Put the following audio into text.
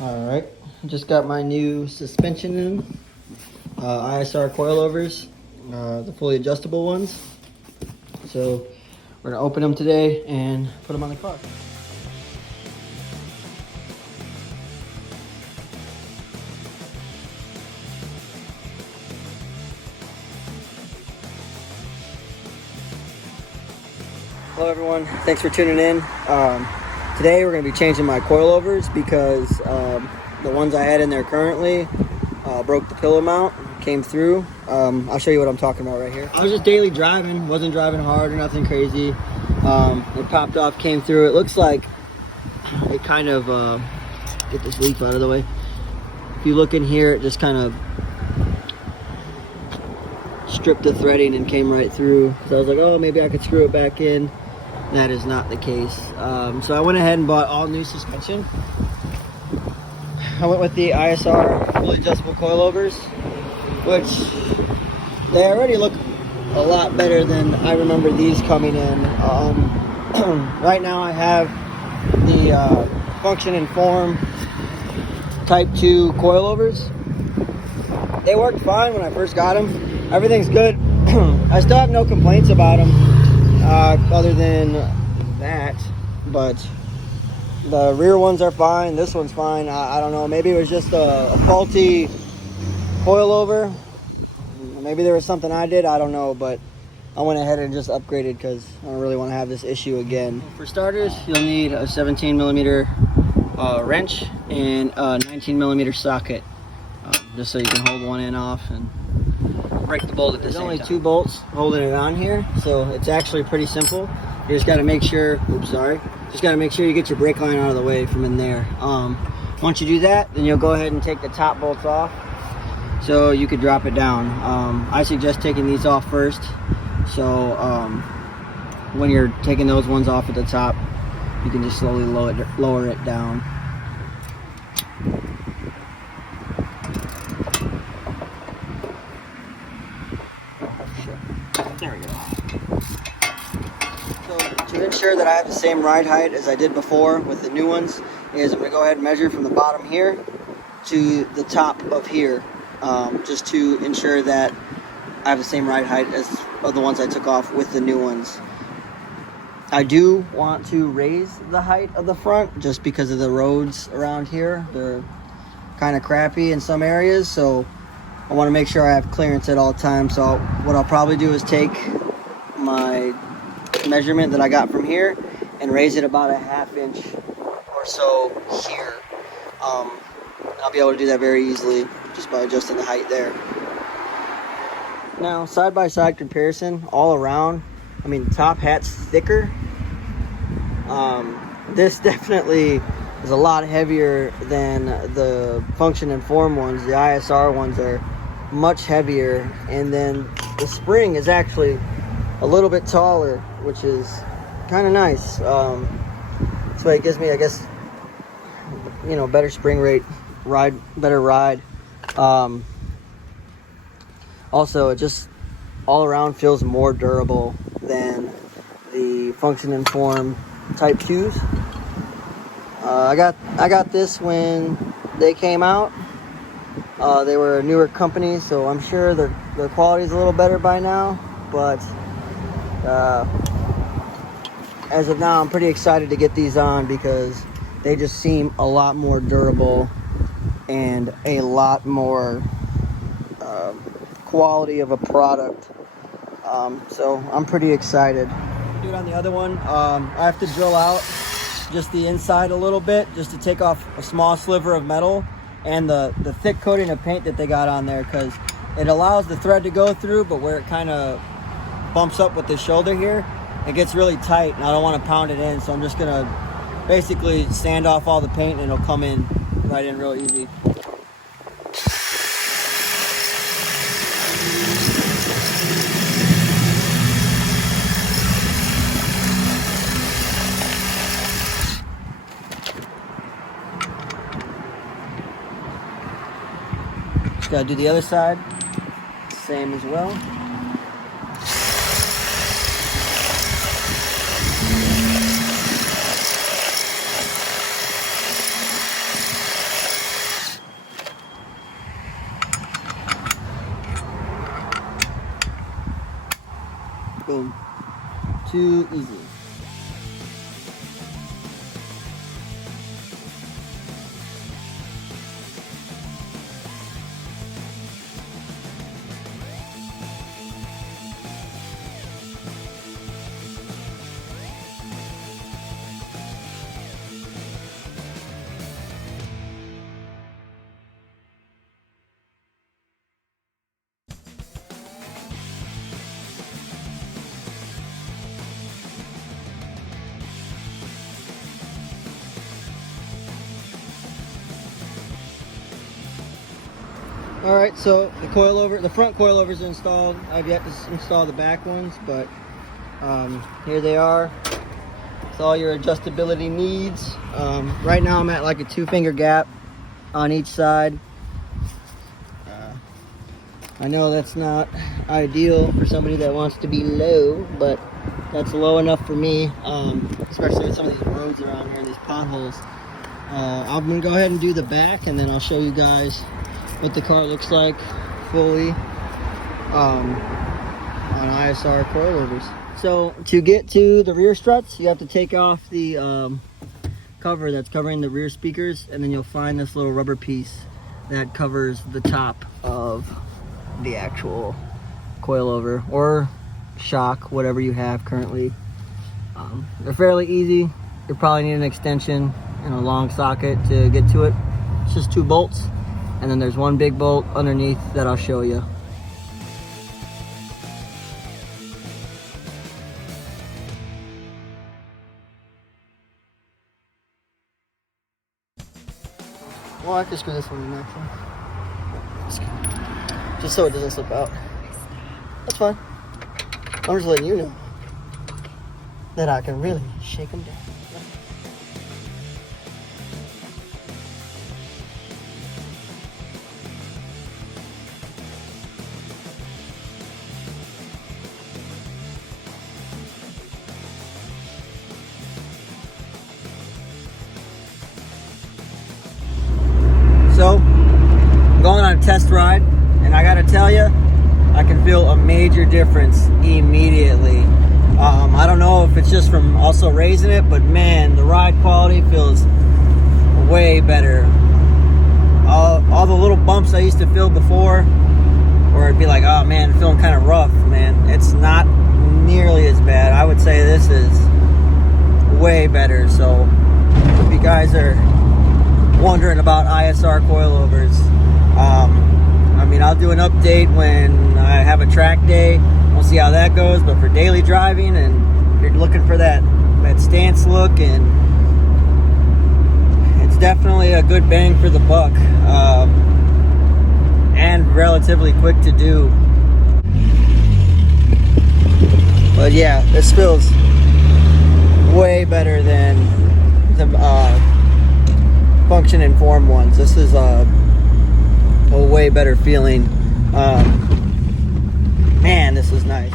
Alright, just got my new suspension in. ISR coilovers, the fully adjustable ones. So we're gonna open them today and put them on the car. Hello everyone, thanks for tuning in. Today we're going to be changing my coilovers because the ones I had in there currently broke the pillow mount, came through. I'll show you what I'm talking about right here. I was just daily driving, wasn't driving hard or nothing crazy. It popped off, came through. It looks like it kind of, get this leaf out of the way. If you look in here, it just kind of stripped the threading and came right through. So I was like, oh, maybe I could screw it back in. That is not the case. So I went ahead and bought all new suspension. I went with the ISR fully adjustable coilovers, which they already look a lot better than I remember these coming in. Right now I have the function and form type 2 coilovers. They worked fine when I first got them. Everything's good. I still have no complaints about them. Other than that, but the rear ones are fine. This one's fine. I don't know, maybe it was just a faulty coilover. Maybe there was something I did, I don't know, but I went ahead and just upgraded because I don't really want to have this issue again. For starters, you'll need a 17mm wrench and a 19mm socket, just so you can hold one end off and break the bolt at the same time. There's only 2 bolts holding it on here, so it's actually pretty simple. You just got to make sure, just got to make sure you get your brake line out of the way from in there. Once you do that, then you'll go ahead and take the top bolts off so you could drop it down. I suggest taking these off first, so when you're taking those ones off at the top, you can just slowly lower it down. There we go. So to ensure that I have the same ride height as I did before with the new ones, is I'm going to go ahead and measure from the bottom here to the top of here, just to ensure that I have the same ride height as of the ones I took off with the new ones. I do want to raise the height of the front just because of the roads around here. They're kind of crappy in some areas, so I want to make sure I have clearance at all times. So what I'll probably do is take my measurement that I got from here and raise it about a ½ inch or so here. I'll be able to do that very easily just by adjusting the height there. Now, side-by-side comparison all around, I mean, top hat's thicker. This definitely is a lot heavier than the function and form ones. The ISR ones are much heavier, and then the spring is actually a little bit taller, which is kind of nice. So it gives me, I guess, you know, better spring rate, better ride. Also, it just all around feels more durable than the function and form type 2s. I got this when they came out. They were a newer company, so I'm sure their quality is a little better by now. But as of now, I'm pretty excited to get these on because they just seem a lot more durable and a lot more quality of a product. So I'm pretty excited. Do it on the other one. I have to drill out just the inside a little bit just to take off a small sliver of metal and the thick coating of paint that they got on there, because it allows the thread to go through, but where it kind of bumps up with the shoulder here, it gets really tight and I don't want to pound it in, so I'm just gonna basically sand off all the paint and it'll come in right in real easy. Gotta do the other side, same as well. too easy. All right, so the front coilovers are installed. I've yet to install the back ones, but here they are. It's all your adjustability needs. Right now I'm at like a 2-finger gap on each side. I know that's not ideal for somebody that wants to be low, but that's low enough for me, especially with some of these roads around here and these potholes. I'm gonna go ahead and do the back, and then I'll show you guys what the car looks like fully on ISR coilovers. So to get to the rear struts, you have to take off the cover that's covering the rear speakers, and then you'll find this little rubber piece that covers the top of the actual coilover or shock, whatever you have currently. They're fairly easy. You probably need an extension and a long socket to get to it. It's just 2 bolts. And then there's 1 big bolt underneath that I'll show you. Well, I can screw this one in actually. Just so it doesn't slip out. That's fine. I'm just letting you know that I can really shake them down. So, I'm going on a test ride, and I gotta tell you, I can feel a major difference immediately. I don't know if it's just from also raising it, but man, the ride quality feels way better. All the little bumps I used to feel before, where it'd be like, oh man, I'm feeling kind of rough, man, it's not nearly as bad. I would say this is way better. So if you guys are wondering about ISR coilovers, I mean, I'll do an update when I have a track day. We'll see how that goes. But for daily driving, and if you're looking for that stance look, and it's definitely a good bang for the buck, and relatively quick to do. But yeah, this feels way better than the function informed ones. This is a way better feeling. Man, this is nice.